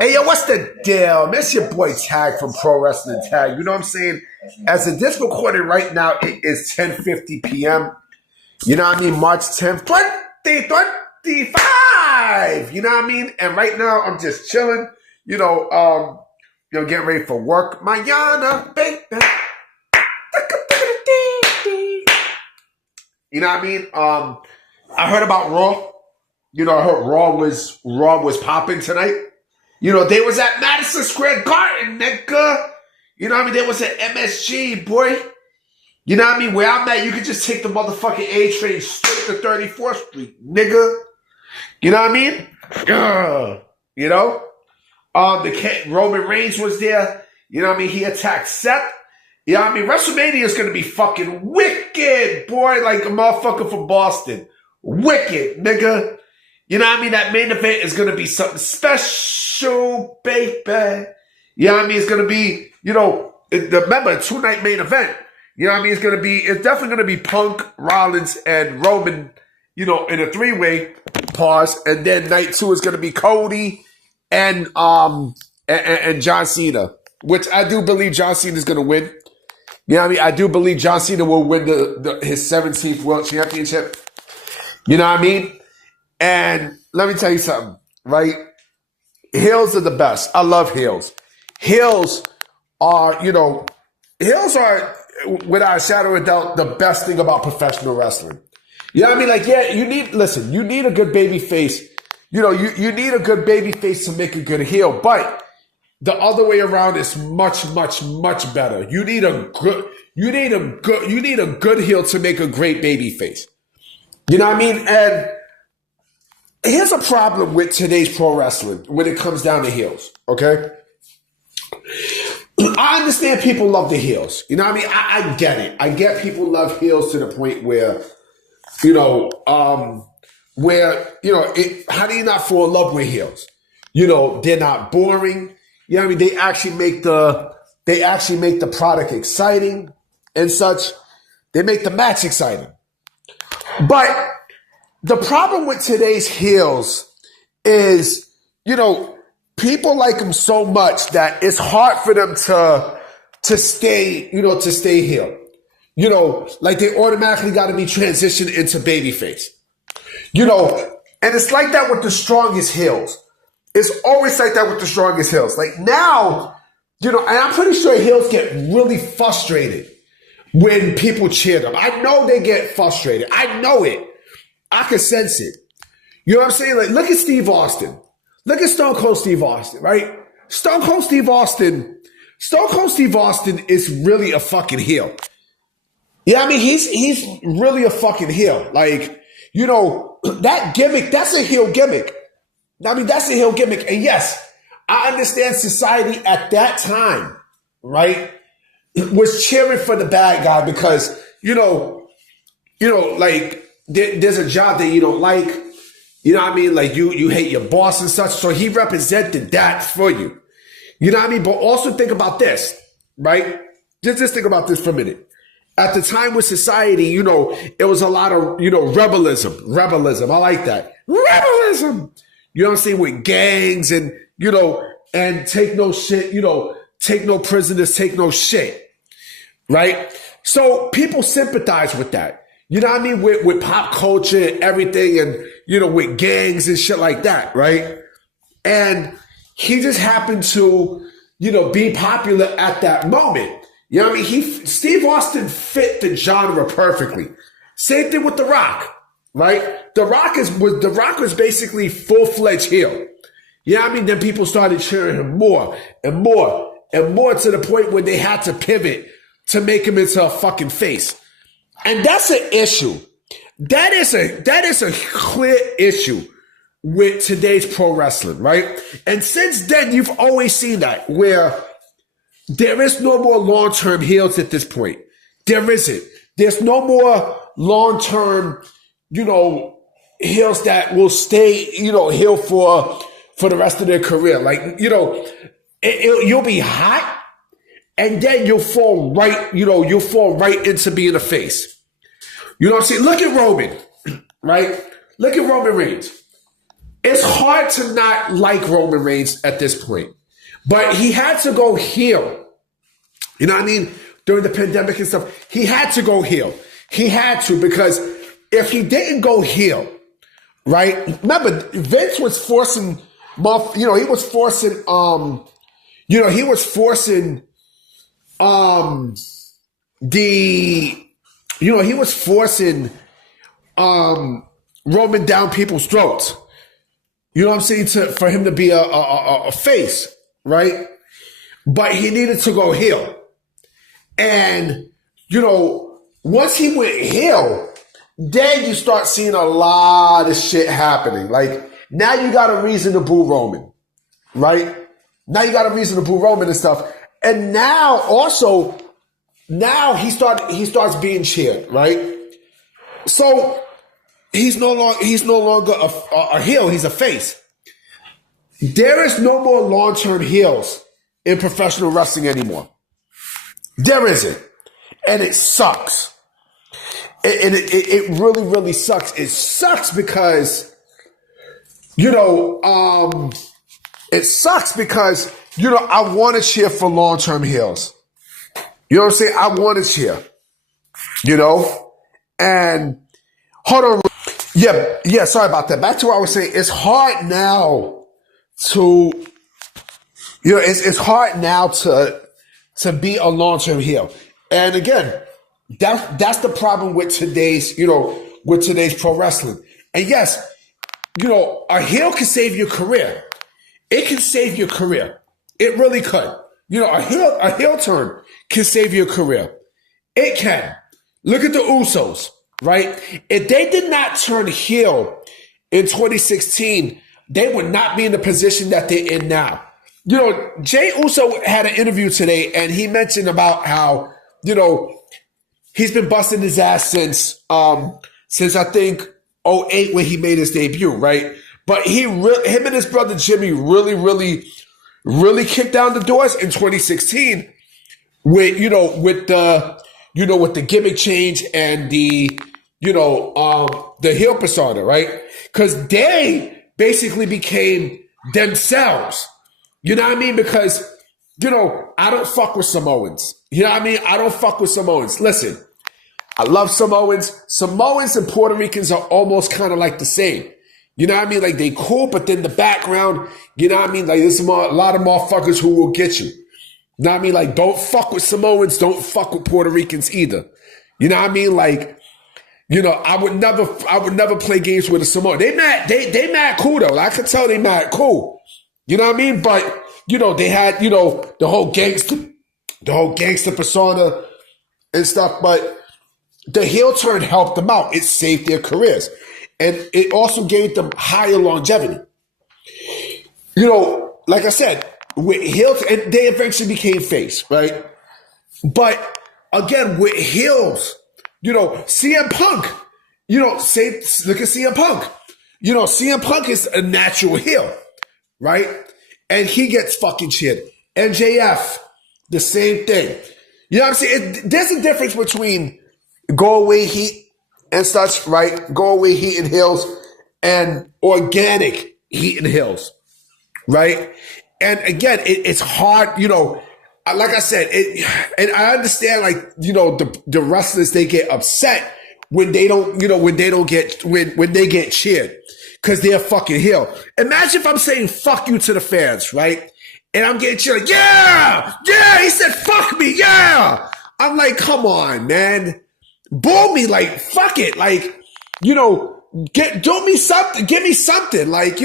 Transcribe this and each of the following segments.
Hey, yo, what's the deal? That's your boy Tag from Pro Wrestling Tag. You know what I'm saying? As of this recording right now, it is 10:50 p.m. You know what I mean? March 10th, 2025. You know what I mean? And right now, I'm just chilling. Getting ready for work. Mañana, baby. You know what I mean? I heard about Raw. I heard Raw was popping tonight. They was at Madison Square Garden, nigga. You know what I mean? They was at MSG, boy. You know what I mean? Where I'm at, you could just take the motherfucking A train straight to 34th Street, nigga. You know what I mean? Roman Reigns was there. You know what I mean? He attacked Seth. You know what I mean? WrestleMania is going to be fucking wicked, boy, like a motherfucker from Boston. Wicked, nigga. You know what I mean? That main event is going to be something special, baby. You know what I mean? It's going to be, remember, a 2-night main event. You know what I mean? It's definitely going to be Punk, Rollins, and Roman, in a 3-way pause. And then night 2 is going to be Cody and John Cena, which I do believe John Cena is going to win. You know what I mean? I do believe John Cena will win his 17th World Championship. You know what I mean? And let me tell you something, right? Heels are the best. I love heels. Heels are, without a shadow of a doubt, the best thing about professional wrestling. You know what I mean? Like, yeah, you need a good baby face. You need a good baby face to make a good heel, but the other way around is much, much, much better. You need a good heel to make a great baby face. You know what I mean? And here's a problem with today's pro wrestling when it comes down to heels, okay? I understand people love the heels. You know what I mean? I get it. I get people love heels to the point where, how do you not fall in love with heels? They're not boring. You know what I mean? They actually make the product exciting and such. They make the match exciting. But the problem with today's heels is, people like them so much that it's hard for them to stay heel. Like they automatically got to be transitioned into babyface. And it's like that with the strongest heels. It's always like that with the strongest heels. Like now, and I'm pretty sure heels get really frustrated when people cheer them. I know they get frustrated. I know it. I can sense it. You know what I'm saying? Like, look at Steve Austin. Look at Stone Cold Steve Austin, right? Stone Cold Steve Austin is really a fucking heel. Yeah, I mean, he's really a fucking heel. Like, that gimmick, that's a heel gimmick. I mean, that's a heel gimmick. And yes, I understand society at that time, right, was cheering for the bad guy because, like, there's a job that you don't like. You know what I mean? Like, you hate your boss and such. So he represented that for you. You know what I mean? But also think about this, right? Just think about this for a minute. At the time with society, it was a lot of, rebelism. I like that. Rebelism. You know what I'm saying? With gangs and, and take no shit, take no prisoners, take no shit. Right? So people sympathize with that. You know what I mean? With pop culture and everything and, with gangs and shit like that. Right? And he just happened to, be popular at that moment. You know what I mean? Steve Austin fit the genre perfectly. Same thing with The Rock. Right? The Rock was basically full-fledged heel. You know what I mean? Then people started cheering him more and more and more to the point where they had to pivot to make him into a fucking face. And that's an issue. That is a clear issue with today's pro wrestling, right? And since then, you've always seen that where there is no more long-term heels at this point. There isn't. There's no more long-term heels that will stay, heel for the rest of their career. Like, you'll be hot and then you'll fall right into being a face. You know what I'm saying? Look at Roman, right? Look at Roman Reigns. it's hard to not like Roman Reigns at this point. But he had to go heel. You know what I mean? During the pandemic and stuff, he had to go heel. He had to, because if he didn't go heel, right? Remember, Vince was forcing, he was forcing Roman down people's throats. You know what I'm saying? For him to be a face, right? But he needed to go heel. And, once he went heel, then you start seeing a lot of shit happening. Like, now you got a reason to boo Roman, right? Now you got a reason to boo Roman and stuff. And now he starts being cheered, right? So he's no longer a heel, he's a face. There is no more long-term heels in professional wrestling anymore. There isn't. And it sucks. It really, really sucks. It sucks because, I want to cheer for long-term heels. You know what I'm saying? I want to cheer, and hold on. Yeah, sorry about that. Back to what I was saying. It's hard now to, it's hard now to be a long-term heel. And again, that's the problem with today's pro wrestling. And yes, a heel can save your career. It can save your career. It really could. A heel turn can save your career. It can. Look at the Usos, right? If they did not turn heel in 2016, they would not be in the position that they're in now. Jey Uso had an interview today, and he mentioned about how, he's been busting his ass since I think 2008 when he made his debut, right? But him and his brother Jimmy really, really, really kicked down the doors in 2016 with the gimmick change and the heel persona, right? Because they basically became themselves. You know what I mean? Because, I don't fuck with Samoans. You know what I mean? I don't fuck with Samoans. Listen, I love Samoans. Samoans and Puerto Ricans are almost kind of like the same. You know what I mean? Like, they cool, but then the background, you know what I mean? Like, there's a lot of motherfuckers who will get you. You know what I mean? Like, don't fuck with Samoans. Don't fuck with Puerto Ricans either. You know what I mean? Like, I would never play games with a Samoan. They mad cool though. I could tell they mad cool. You know what I mean? But, they had, the whole gangster persona and stuff. But the heel turn helped them out. It saved their careers. And it also gave them higher longevity. Like I said, with heels, and they eventually became face, right? But again, with heels, CM Punk, look at CM Punk. CM Punk is a natural heel, right? And he gets fucking cheered. MJF, the same thing. You know what I'm saying? There's a difference between go away heat and such, right? Go away heat and heels and organic heat and heels, right? And again, it's hard, like I said, and I understand, like, the wrestlers, they get upset when they don't, when they get cheered because they're fucking heel. Imagine if I'm saying fuck you to the fans, right? And I'm getting cheered, like, yeah, he said fuck me, yeah. I'm like, come on, man. Boo me, like, fuck it. Like, do me something, give me something. Like,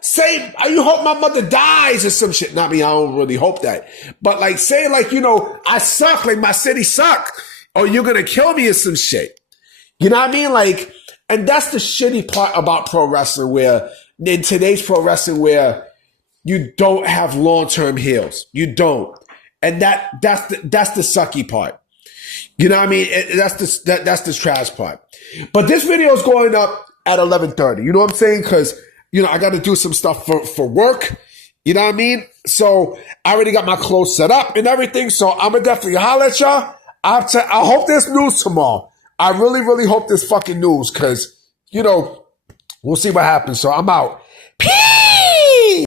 say, you hope my mother dies or some shit. Not me, I don't really hope that. But like, say like, I suck, like my city suck. Or you're gonna kill me or some shit. You know what I mean? Like, and that's the shitty part about pro wrestling, where in today's pro wrestling, where you don't have long-term heels. You don't. And that's the sucky part. You know what I mean? That's the trash part. But this video is going up at 11:30. You know what I'm saying? Because, I got to do some stuff for work. You know what I mean? So I already got my clothes set up and everything. So I'm going to definitely holler at y'all. I hope there's news tomorrow. I really, really hope there's fucking news because, we'll see what happens. So I'm out.